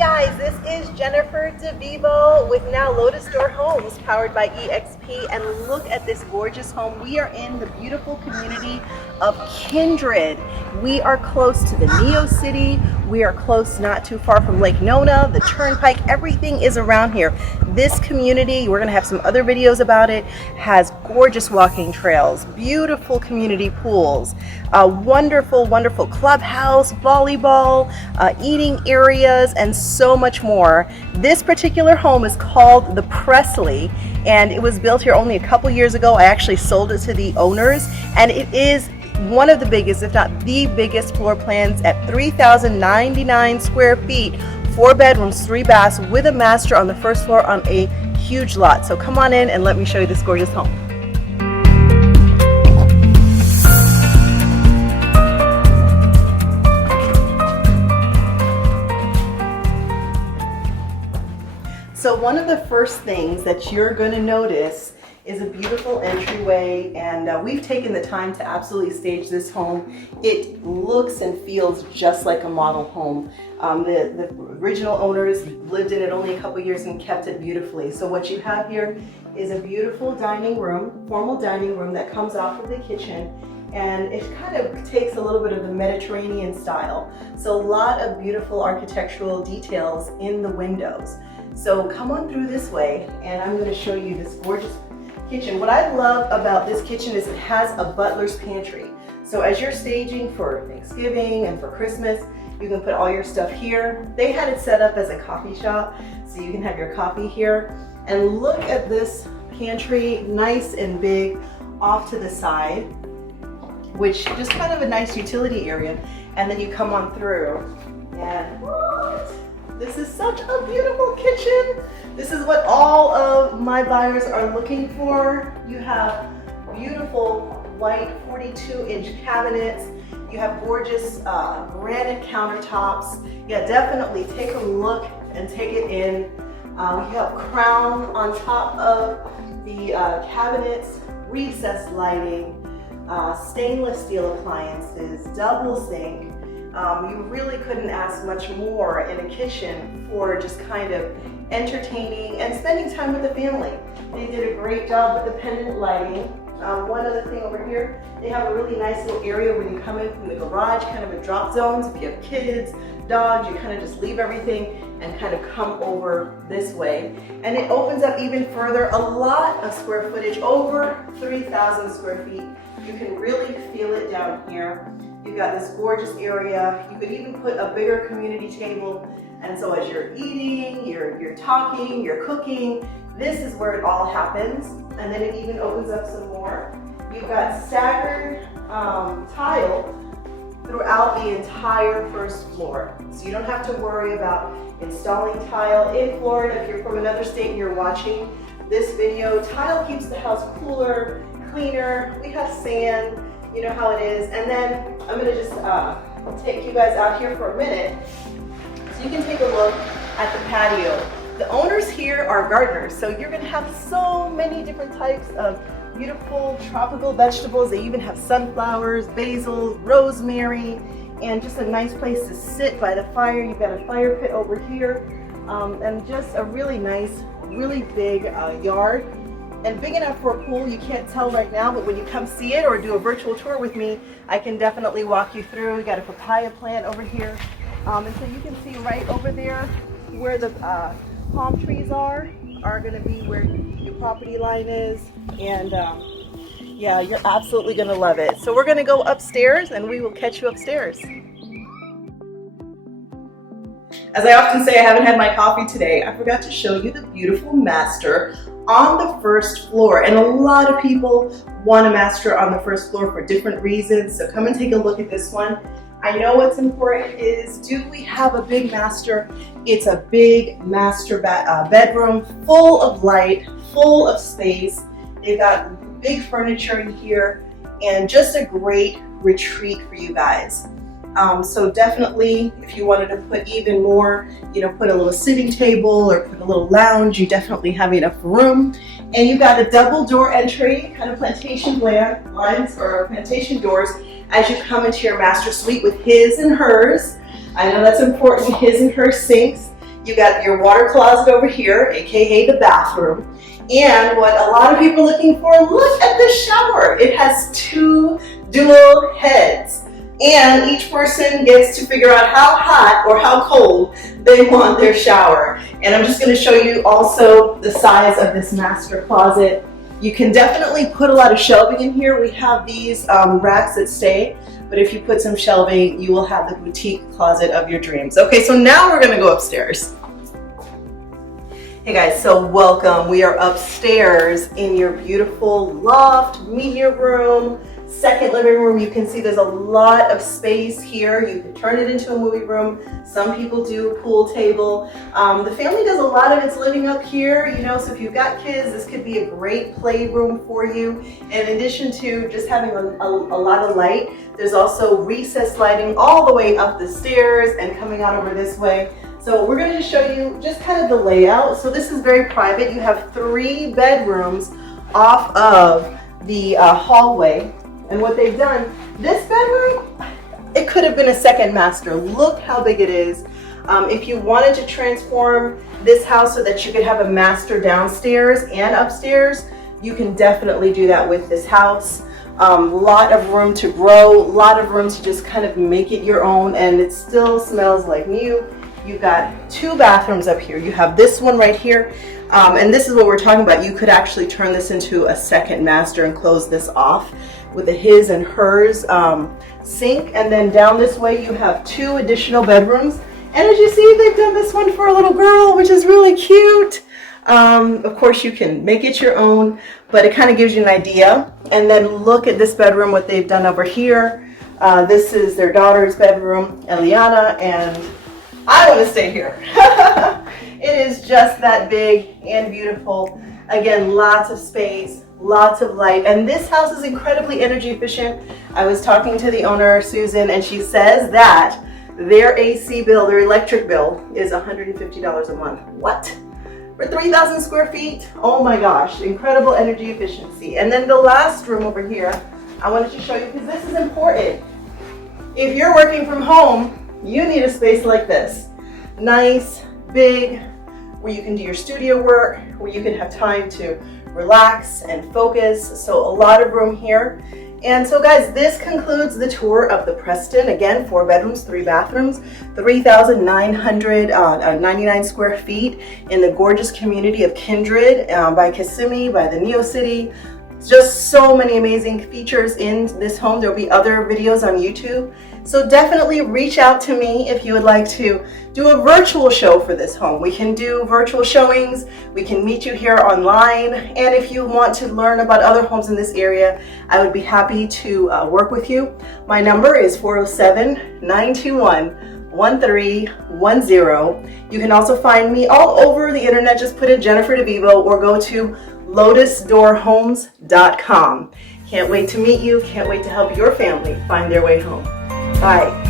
guys, this is Jennifer DeVivo with Now Lotus Door Homes, powered by EXP, and look at this gorgeous home. We are in the beautiful community of Kindred. We are close to the Neo City. We are close, not too far from Lake Nona, the Turnpike. Everything is around here. This community, we're gonna have some other videos about it, has gorgeous walking trails, beautiful community pools, a wonderful clubhouse, volleyball, eating areas, and so much more. This particular home is called the PRESTLEY, and it was built here only a couple years ago. I actually sold it to the owners, and it is one of the biggest, if not the biggest, floor plans at 3,099 square feet, 4 bedrooms, 3 baths, with a master on the first floor on a huge lot. So come on in and let me show you this gorgeous home. So one of the first things that you're going to notice is a beautiful entryway, and we've taken the time to absolutely stage this home. It looks and feels just like a model home. The original owners lived in it only a couple years and kept it beautifully. So what you have here is a beautiful dining room, formal dining room that comes off of the kitchen, and it kind of takes a little bit of the Mediterranean style. So a lot of beautiful architectural details in the windows. So come on through this way, and I'm going to show you this gorgeous kitchen. What I love about this kitchen is it has a butler's pantry. So as you're staging for Thanksgiving and for Christmas, you can put all your stuff here. They had it set up as a coffee shop, so you can have your coffee here. And look at this pantry, nice and big, off to the side, which just kind of a nice utility area. And then you come on through, and what? This is such a beautiful kitchen. This is what all of my buyers are looking for. You have beautiful white 42-inch cabinets. You have gorgeous granite countertops. Yeah, definitely take a look and take it in. You have crown on top of the cabinets, recessed lighting, stainless steel appliances, double sink. You really couldn't ask much more in a kitchen for just kind of entertaining and spending time with the family. They did a great job with the pendant lighting. One other thing over here, they have a really nice little area when you come in from the garage, kind of a drop zones. If you have kids, dogs, you kind of just leave everything and kind of come over this way. And it opens up even further, a lot of square footage, over 3,000 square feet. You can really feel it down here. You've got this gorgeous area. You could even put a bigger community table. And so as you're eating, you're talking, you're cooking, this is where it all happens. And then it even opens up some more. You've got staggered tile throughout the entire first floor. So you don't have to worry about installing tile. In Florida, if you're from another state and you're watching this video, tile keeps the house cooler, cleaner. We have sand. You know how it is. And then I'm going to just take you guys out here for a minute so you can take a look at the patio. The owners here are gardeners, so you're going to have so many different types of beautiful tropical vegetables. They even have sunflowers, basil, rosemary, and just a nice place to sit by the fire. You've got a fire pit over here, and just a really nice, really big yard. And big enough for a pool. You can't tell right now, but when you come see it or do a virtual tour with me, I can definitely walk you through. We got a papaya plant over here. And so you can see right over there where the palm trees are going to be where your property line is. And yeah, you're absolutely going to love it. So we're going to go upstairs and we will catch you upstairs. As I often say, I haven't had my coffee today. I forgot to show you the beautiful master on the first floor. And a lot of people want a master on the first floor for different reasons. So come and take a look at this one. I know what's important is, do we have a big master? It's a big master bedroom, full of light, full of space. They've got big furniture in here and just a great retreat for you guys. So definitely, if you wanted to put even more, put a little sitting table or put a little lounge, you definitely have enough room. And you've got a double door entry, kind of plantation blinds or plantation doors as you come into your master suite with his and hers. I know that's important, his and her sinks. You got your water closet over here, aka the bathroom. And what a lot of people are looking for, look at this shower. It has 2 dual heads. And each person gets to figure out how hot or how cold they want their shower. And I'm just going to show you also the size of this master closet. You can definitely put a lot of shelving in here. We have these racks that stay, but if you put some shelving, you will have the boutique closet of your dreams. Okay, so now we're going to go upstairs. Hey guys, so welcome. We are upstairs in your beautiful loft, media room, second living room. You can see there's a lot of space here. You can turn it into a movie room. Some people do a pool table. The family does a lot of its living up here, you know, so if you've got kids, this could be a great playroom for you. In addition to just having a lot of light, there's also recessed lighting all the way up the stairs and coming out over this way. So we're going to show you just kind of the layout. So this is very private. You have 3 bedrooms off of the hallway. And what they've done, this bedroom, it could have been a second master. Look how big it is. If you wanted to transform this house so that you could have a master downstairs and upstairs, you can definitely do that with this house. Lot of room to grow, lot of room to just kind of make it your own, and it still smells like new. You've got 2 bathrooms up here. You have this one right here, and this is what we're talking about. You could actually turn this into a second master and close this off with a his and hers sink. And then down this way you have 2 additional bedrooms, and as you see, they've done this one for a little girl, which is really cute. Of course you can make it your own, but it kind of gives you an idea. And then look at this bedroom, what they've done over here. This is their daughter's bedroom, Eliana, and I want to stay here. It is just that big and beautiful. Again, lots of space, lots of light, and this house is incredibly energy efficient. I was talking to the owner, Susan, and she says that their AC bill, their electric bill, is $150 a month. What? For 3,000 square feet? Oh my gosh, incredible energy efficiency. And then the last room over here, I wanted to show you because this is important. If you're working from home, you need a space like this. Nice, big, where you can do your studio work, where you can have time to relax and focus. So a lot of room here. And so guys, this concludes the tour of the Preston. Again, 4 bedrooms, 3 bathrooms, 3,999 square feet in the gorgeous community of Kindred by Kissimmee, by the Neo City. Just so many amazing features in this home. There'll be other videos on YouTube. So definitely reach out to me if you would like to do a virtual show for this home. We can do virtual showings. We can meet you here online. And if you want to learn about other homes in this area, I would be happy to work with you. My number is 407-921-1310. You can also find me all over the internet. Just put in Jennifer DeVivo or go to lotusdoorhomes.com. Can't wait to meet you. Can't wait to help your family find their way home. Bye.